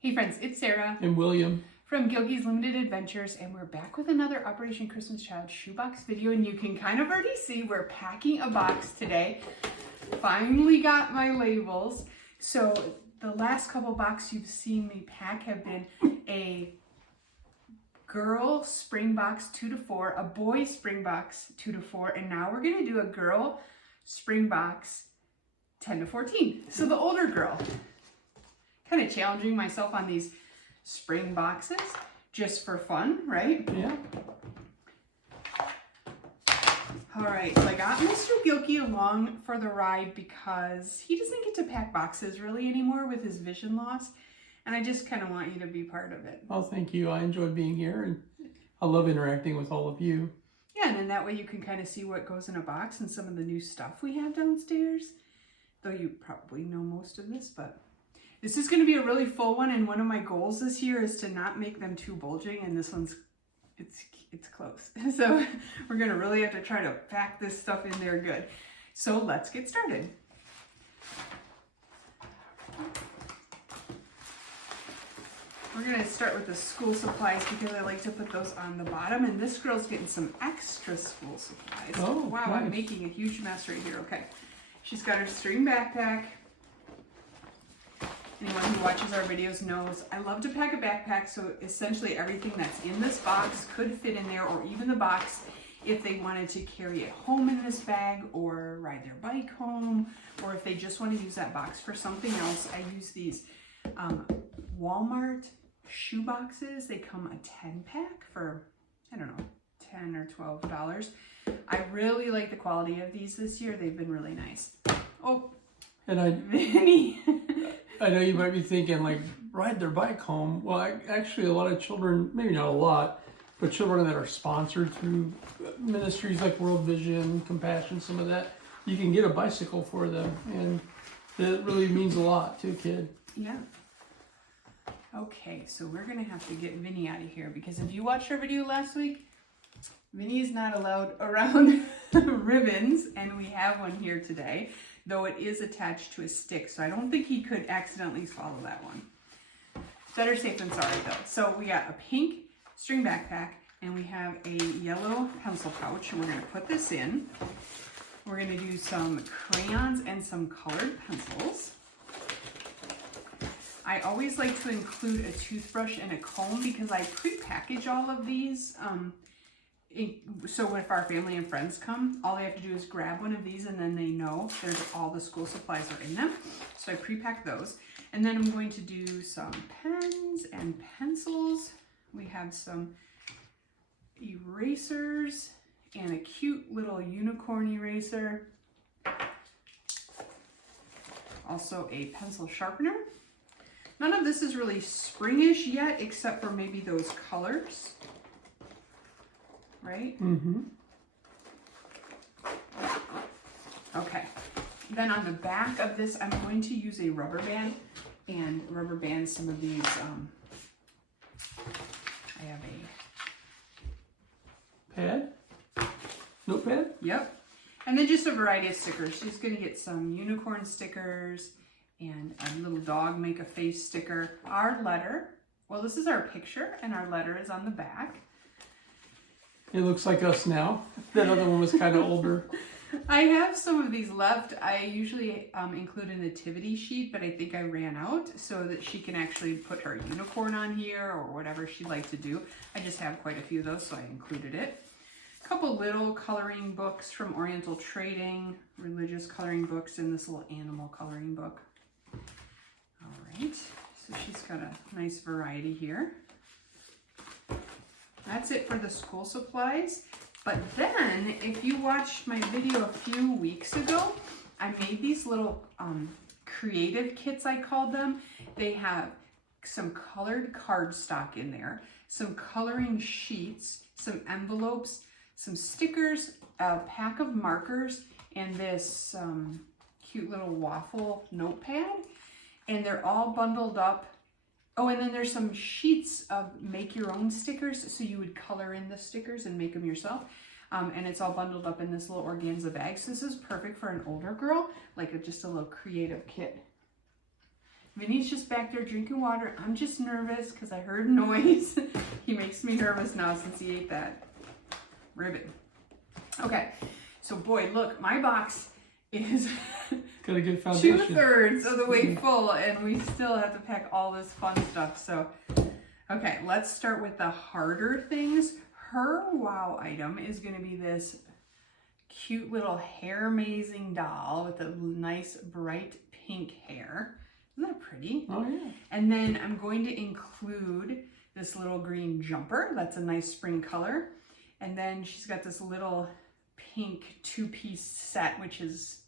Hey friends, it's Sarah and William from Gilgy's Limited Adventures, and we're back with another Operation Christmas Child shoebox video, and you can kind of already see we're packing a box today. Finally got my labels. So the last couple boxes you've seen me pack have been a girl spring box 2 to 4, a boy spring box 2 to 4, and now we're gonna do a girl spring box 10 to 14. So the older girl. Kind of challenging myself on these spring boxes just for fun, right? Yeah. All right, so I got Mr. Gilgy along for the ride because he doesn't get to pack boxes really anymore with his vision loss, and I just kind of want you to be part of it. Oh, thank you. I enjoyed being here, and I love interacting with all of you. Yeah, and then that way you can kind of see what goes in a box and some of the new stuff we have downstairs, though you probably know most of this, but this is going to be a really full one, and one of my goals this year is to not make them too bulging, and this one's, it's close. So we're going to really have to try to pack this stuff in there good. So let's get started. We're going to start with the school supplies because I like to put those on the bottom, and this girl's getting some extra school supplies. Oh, wow, nice. I'm making a huge mess right here. Okay. She's got her string backpack. Anyone who watches our videos knows I love to pack a backpack, so essentially everything that's in this box could fit in there, or even the box if they wanted to carry it home in this bag or ride their bike home, or if they just want to use that box for something else. I use these Walmart shoe boxes. They come a 10-pack for, I don't know, $10 or $12. I really like the quality of these this year. They've been really nice. Oh, and Vinny. I know you might be thinking, like, ride their bike home. Well, actually, a lot of children, maybe not a lot, but children that are sponsored through ministries like World Vision, Compassion, some of that, you can get a bicycle for them, and that really means a lot to a kid. Yeah. Okay, so we're going to have to get Vinny out of here, because if you watched our video last week, Vinny is not allowed around ribbons, and we have one here today, though it is attached to a stick, so I don't think he could accidentally swallow that one. Better safe than sorry, though. So we got a pink string backpack, and we have a yellow pencil pouch, and we're going to put this in. We're going to do some crayons and some colored pencils. I always like to include a toothbrush and a comb because I pre-package all of these. So if our family and friends come, all they have to do is grab one of these, and then they know there's all the school supplies are in them. So I pre-pack those. And then I'm going to do some pens and pencils. We have some erasers and a cute little unicorn eraser. Also a pencil sharpener. None of this is really springish yet, except for maybe those colors. Right? Mm-hmm. Okay. Then on the back of this, I'm going to use a rubber band and rubber band some of these. I have a Pad? Notepad? Yep. And then just a variety of stickers. She's going to get some unicorn stickers and a little dog make a face sticker. Our letter, well, this is our picture, and our letter is on the back. It looks like us now. That other one was kind of older. I have some of these left. I usually include a nativity sheet, but I think I ran out so that she can actually put her unicorn on here or whatever she'd like to do. I just have quite a few of those, so I included it. A couple little coloring books from Oriental Trading, religious coloring books, and this little animal coloring book. All right, so she's got a nice variety here. That's it for the school supplies. But then, if you watched my video a few weeks ago, I made these little creative kits, I called them. They have some colored cardstock in there, some coloring sheets, some envelopes, some stickers, a pack of markers, and this cute little waffle notepad. And they're all bundled up. Oh, and then there's some sheets of make your own stickers, so you would color in the stickers and make them yourself. And it's all bundled up in this little organza bag. So this is perfect for an older girl, like just a little creative kit. Vinny's just back there drinking water. I'm just nervous because I heard noise. He makes me nervous now since he ate that ribbon. Okay, so boy, look, my box is got a good foundation. 2/3 of the way full, and we still have to pack all this fun stuff. So, okay, let's start with the harder things. Her wow item is going to be this cute little hair amazing doll with a nice bright pink hair. Isn't that pretty? Oh yeah. And then I'm going to include this little green jumper. That's a nice spring color. And then she's got this little pink 2-piece set, which is,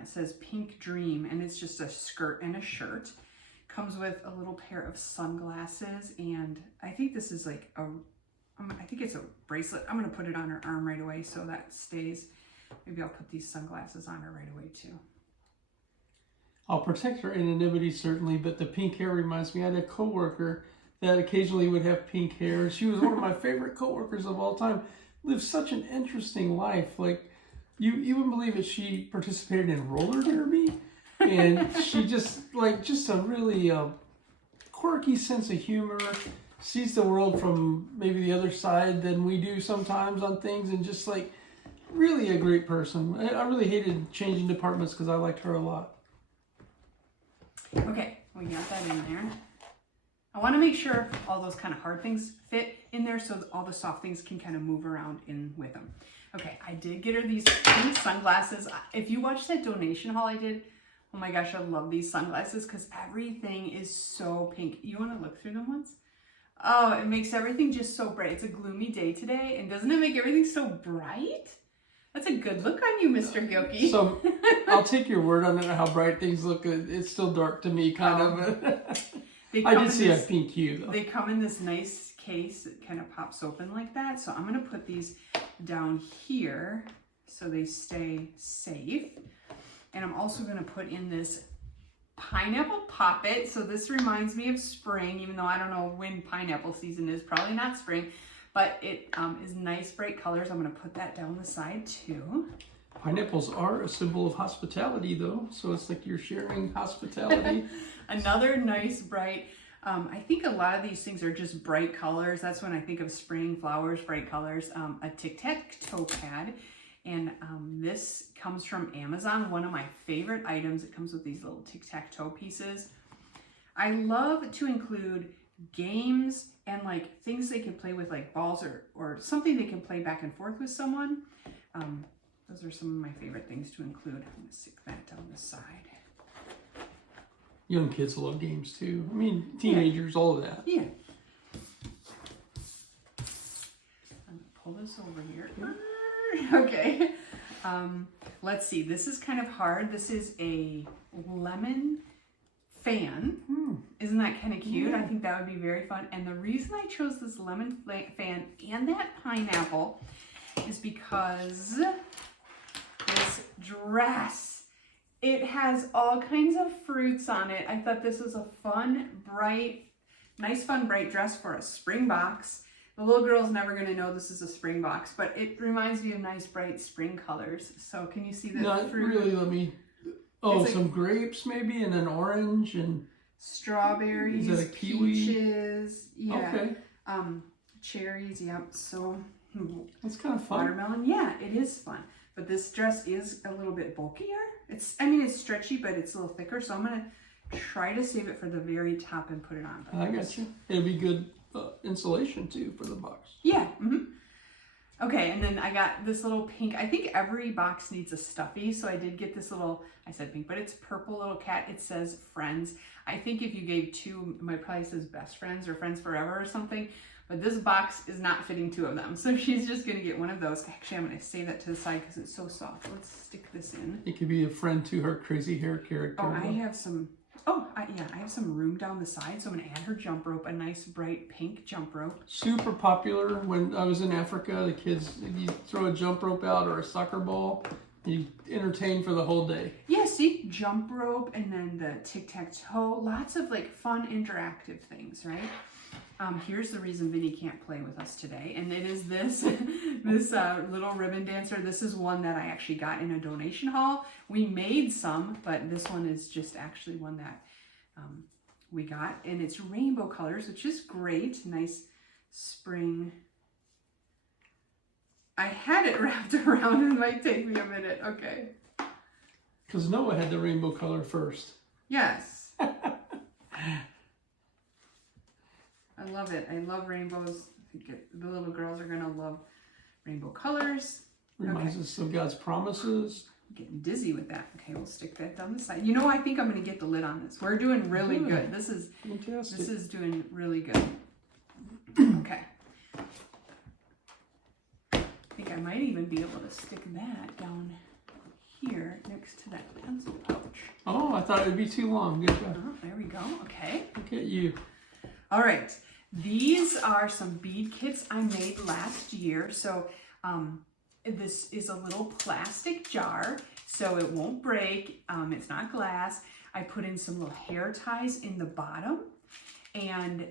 it says Pink Dream, and it's just a skirt and a shirt. Comes with a little pair of sunglasses, and I think this is like I think it's a bracelet. I'm going to put it on her arm right away so that stays. Maybe I'll put these sunglasses on her right away too. I'll protect her anonymity certainly, but the pink hair reminds me, I had a coworker that occasionally would have pink hair. She was one of my favorite coworkers of all time. Lived such an interesting life. Like, you wouldn't believe it. She participated in roller derby, and she just a really quirky sense of humor. Sees the world from maybe the other side than we do sometimes on things, and just like really a great person. I really hated changing departments because I liked her a lot. Okay, we got that in there. I want to make sure all those kind of hard things fit in there so all the soft things can kind of move around in with them. Okay, I did get her these pink sunglasses. If you watched that donation haul I did, oh my gosh, I love these sunglasses because everything is so pink. You want to look through them once? Oh, it makes everything just so bright. It's a gloomy day today, and doesn't it make everything so bright? That's a good look on you, Mr. Gilkey. So I'll take your word on it, how bright things look. It's still dark to me, kind of. I did see a pink hue, though. They come in this nice case that kind of pops open like that. So I'm going to put these down here so they stay safe. And I'm also going to put in this pineapple poppet. So this reminds me of spring, even though I don't know when pineapple season is. Probably not spring, but it is nice bright colors. I'm going to put that down the side too. Pineapples are a symbol of hospitality, though, so it's like you're sharing hospitality. Another nice bright, I think a lot of these things are just bright colors. That's when I think of spring, flowers, bright colors. A tic-tac-toe pad, and this comes from Amazon, one of my favorite items. It comes with these little tic-tac-toe pieces. I love to include games and like things they can play with, like balls or something they can play back and forth with someone. Those are some of my favorite things to include. I'm going to stick that down the side. Young kids love games too. I mean, teenagers, all of that. Yeah. I'm going to pull this over here. Okay. Let's see. This is kind of hard. This is a lemon fan. Isn't that kind of cute? Yeah. I think that would be very fun. And the reason I chose this lemon fan and that pineapple is because this dress, it has all kinds of fruits on it. I thought this was a fun, bright, nice, fun, bright dress for a spring box. The little girl's never going to know this is a spring box, but it reminds me of nice, bright spring colors. So can you see the fruit? Not really. Let me. Oh, some grapes maybe, and an orange and strawberries. Is that a kiwi? Peaches. Yeah. Okay. Cherries. Yep. So that's kind of fun. Watermelon. Yeah, it is fun. But this dress is a little bit bulkier. It's stretchy, but it's a little thicker. So I'm going to try to save it for the very top and put it on. I got you. It'll be good insulation too for the box. Yeah. Okay, and then I got this little pink. I think every box needs a stuffy, so I did get this little, I said pink, but it's purple little cat. It says friends. I think if you gave two, it might probably says best friends or friends forever or something. But this box is not fitting two of them. So she's just going to get one of those. Actually, I'm going to save that to the side because it's so soft. Let's stick this in. It could be a friend to her crazy hair character. Oh, I have some, I have some room down the side. So I'm going to add her jump rope, a nice bright pink jump rope. Super popular when I was in Africa. The kids, you throw a jump rope out or a soccer ball. You entertain for the whole day. Yeah, see? Jump rope and then the tic-tac-toe. Lots of like fun interactive things, right? Here's the reason Vinny can't play with us today, and it is this little ribbon dancer. This is one that I actually got in a donation haul. We made some, but this one is just actually one that we got, and it's rainbow colors, which is great. Nice spring. I had it wrapped around. It might take me a minute. Okay. Because Noah had the rainbow color first. Yes. I love it. I love rainbows. I think the little girls are gonna love rainbow colors. Reminds us of God's promises. I'm getting dizzy with that. Okay, we'll stick that down the side. You know, I think I'm gonna get the lid on this. We're doing really good. This is fantastic. This is doing really good. Okay. I think I might even be able to stick that down here next to that pencil pouch. Oh, I thought it would be too long. Good job. Oh, there we go. Okay. Look at you. All right. These are some bead kits I made last year. So this is a little plastic jar, so it won't break. It's not glass. I put in some little hair ties in the bottom, and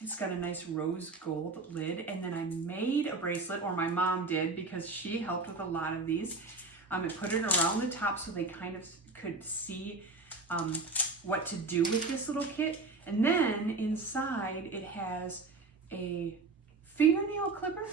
it's got a nice rose gold lid. And then I made a bracelet, or my mom did, because she helped with a lot of these. I put it around the top so they kind of could see what to do with this little kit. And then inside it has a fingernail clipper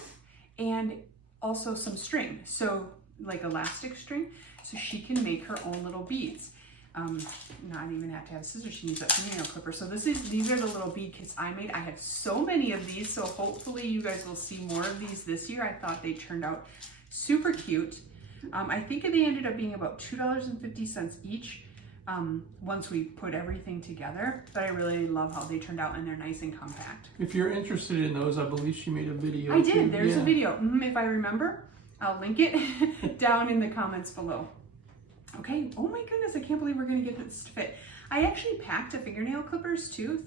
and also some string, so like elastic string, so she can make her own little beads. Not even have to have scissors, she needs that fingernail clipper. So these are the little bead kits I made. I have so many of these, so hopefully you guys will see more of these this year. I thought they turned out super cute. I think they ended up being about $2.50 each once we put everything together, but I really love how they turned out, and they're nice and compact. If you're interested in those, I believe she made a video. I did. There's a video. If I remember, I'll link it down in the comments below. Okay. Oh my goodness, I can't believe we're going to get this to fit. I actually packed a fingernail clippers too,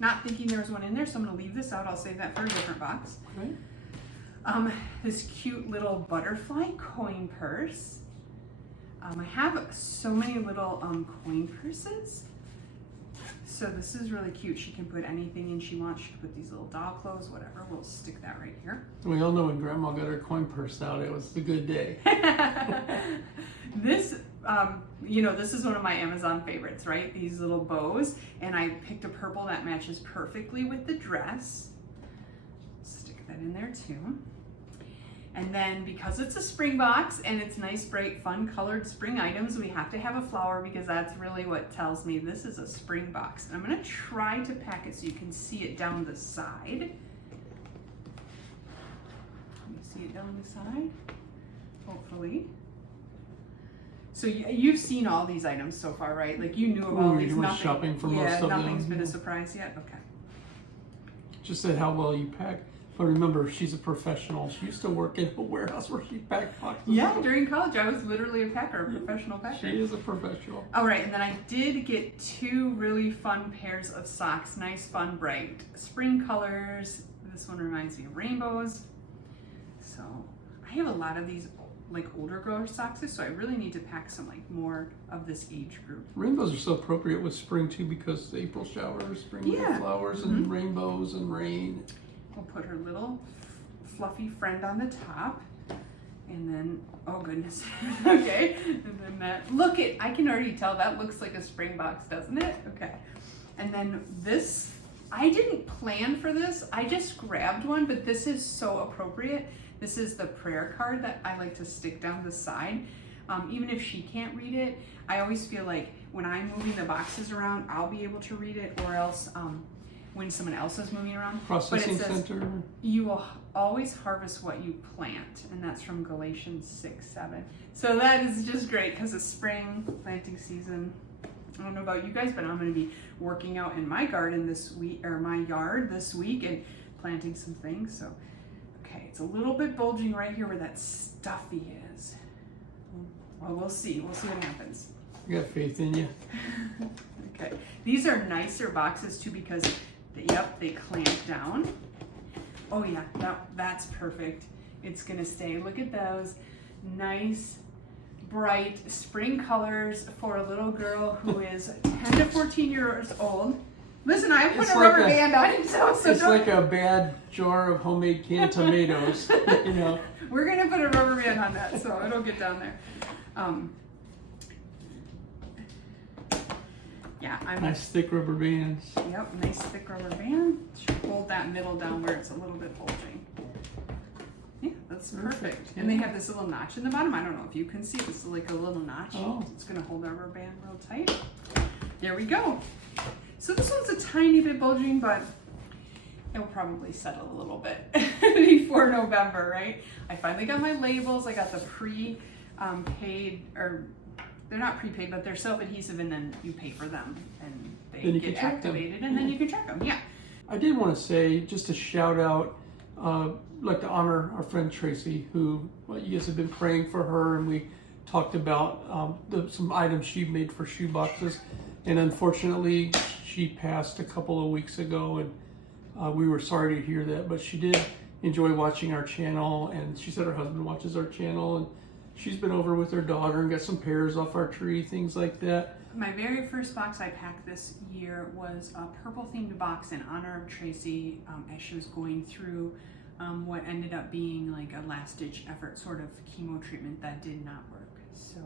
not thinking there was one in there, so I'm going to leave this out. I'll save that for a different box. Okay. This cute little butterfly coin purse. I have so many little coin purses. So this is really cute. She can put anything in she wants. She can put these little doll clothes, whatever. We'll stick that right here. We all know when Grandma got her coin purse out, it was a good day. This, you know, this is one of my Amazon favorites, right? These little bows. And I picked a purple that matches perfectly with the dress. Stick that in there too. And then because it's a spring box and it's nice, bright, fun colored spring items, we have to have a flower because that's really what tells me this is a spring box. And I'm gonna try to pack it so you can see it down the side. Can you see it down the side? Hopefully. So you've seen all these items so far, right? Like you knew of all these. You went shopping for most of them. Nothing's been a surprise yet? Okay. Just said how well you pack. But remember, she's a professional. She used to work in a warehouse where she packed boxes. Yeah, during college, I was literally a packer, a professional packer. She is a professional. All right, and then I did get two really fun pairs of socks. Nice, fun, bright spring colors. This one reminds me of rainbows. So I have a lot of these like older girl socks, so I really need to pack some like more of this age group. Rainbows are so appropriate with spring too, because the April showers, spring flowers, and rainbows and rain. We'll put her little fluffy friend on the top, and then, oh goodness, okay, and then that, look it, I can already tell that looks like a spring box, doesn't it? Okay, and then this, I didn't plan for this, I just grabbed one, but this is so appropriate. This is the prayer card that I like to stick down the side. Even if she can't read it, I always feel like when I'm moving the boxes around, I'll be able to read it, or else, when someone else is moving around. Processing center. You will always harvest what you plant, and that's from Galatians 6:7. So that is just great because it's spring planting season. I don't know about you guys, but I'm going to be working out in my garden this week, or my yard this week, and planting some things. So, okay, it's a little bit bulging right here where that stuffy is. Well, we'll see. We'll see what happens. I got faith in you. Okay, these are nicer boxes too because they clamp down. Oh yeah, that's perfect. It's gonna stay. Look at those nice, bright spring colors for a little girl who is 10 to 14 years old. Listen, I put a rubber band on it, so it's like a bad jar of homemade canned tomatoes. You know. We're gonna put a rubber band on that, so it'll get down there. Yeah, Nice thick rubber bands. Yep, nice thick rubber band. Should hold that middle down where it's a little bit bulging. Yeah, that's perfect. Yeah. And they have this little notch in the bottom. I don't know if you can see. This is like a little notch. Oh. It's going to hold the rubber band real tight. There we go. So this one's a tiny bit bulging, but it'll probably settle a little bit before November, right? I finally got my labels. I got the paid, or they're not prepaid, but they're self-adhesive, and then you pay for them, and they get activated, and then you can track them. Yeah. I did want to say, just a shout out, like to honor our friend Tracy, who, well, you guys have been praying for her, and we talked about some items she made for shoe boxes, and unfortunately she passed a couple of weeks ago, and we were sorry to hear that, but she did enjoy watching our channel, and she said her husband watches our channel, and she's been over with her daughter and got some pears off our tree, things like that. My very first box I packed this year was a purple themed box in honor of Tracy, as she was going through what ended up being like a last ditch effort sort of chemo treatment that did not work. So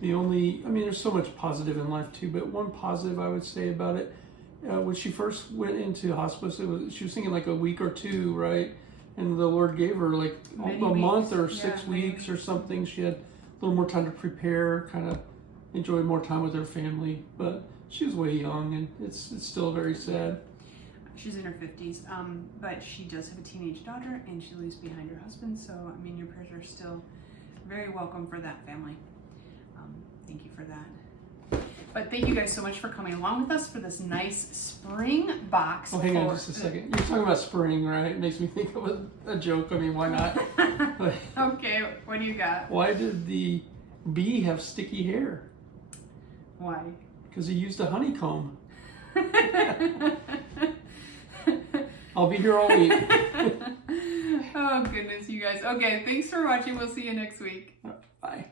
There's so much positive in life too, but one positive I would say about it, when she first went into hospice, she was thinking like a week or two, right? And the Lord gave her like a month or 6 weeks or something. She had a little more time to prepare, kind of enjoy more time with her family. But she was way young, and it's still very sad. She's in her 50s, but she does have a teenage daughter, and she leaves behind her husband. So, I mean, your prayers are still very welcome for that family. Thank you for that. But thank you guys so much for coming along with us for this nice spring box. Oh, hang on just a second. You're talking about spring, right? It makes me think of a joke. I mean, why not? Okay, what do you got? Why did the bee have sticky hair? Why? Because he used a honeycomb. I'll be here all week. Oh, goodness, you guys. Okay, thanks for watching. We'll see you next week. Bye.